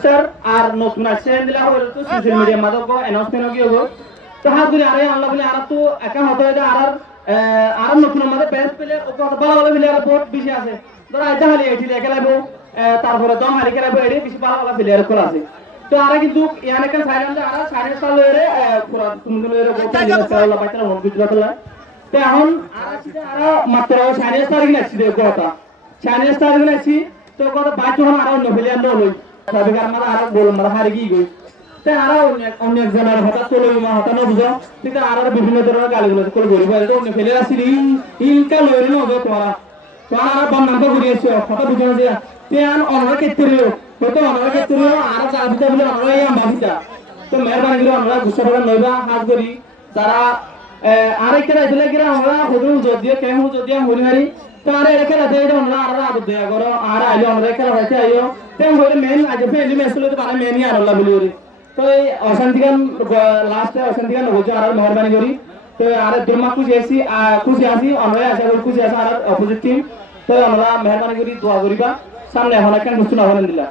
star আর নতুন আছে দিলা হলো তো সোশ্যাল মিডিয়া মাধ্যমে অ্যানাউন্সমেন্ট হয়ে গেল তো হাত করে আরে আল্লাহ বলে আর তো একা হতে হয় আর নতুন আমাদের পেজ পেলে কত ভালো ভালো প্লেয়ার বহুত বেশি আছে ধর আইতা খালি এটি খেলাবো তারপরে দম হারি খেলাবো এটি বেশি ভালো ভালো প্লেয়ার করা আছে তো আর কিন্তু ইয়ানে কেন সাইলেন্টে আর সাইড স্টার লয়ে পুরো তুমি লয়ে বহুত খেলা বাইতা মন বিদ্যা খেলা তো এখন আর মাত্র সাইড স্টার গিয়ে আছে কথা সাইড স্টার গিয়ে আছে তো কত বাচ্চা হন আর অন্য প্লেয়ার লই তবে আমরা আর বল আমরা হারি গই তে আর অনেক জনের হঠাৎ তো লই মা হঠাৎ বুঝো ঠিক আর বিভিন্ন ধরনের গালিগুলো করে গরিব আর অন্য প্লেয়ার আছে ইনকা লই না হবে তোমার আর বন্নান তো ঘুরিয়েছে কথা বুঝো যে তেন অনরা কেতরিও তো অনরা কেতরিও আর চাবিতে বলে অনরা এই বাকিটা তো মেহরবানি করে আমরা গুছা করে লইবা হাত করি যারা আরেকটা রাইলে গিরা আমরা হদু যদিও কেমন যদিও হরি হারি তারে একে রাতে এটা আমরা আর আদর দেয়া করো আর আইলো আমরা একে রাতে আইও তেম হইলে মেন আজ ফেলি মেসলে তো পারে মেনই আর আল্লাহ বলি তো এই অশান্তিগান লাস্টে অশান্তিগান হচ্ছে আর মেহরবানি করি তো আর দুর্মা খুশি আছি আমরা আশা করি খুশি আছে আর অপোজিট টিম তো আমরা মেহরবানি করি দোয়া করিবা সামনে এখন একটা কিছু না হলেন দিলা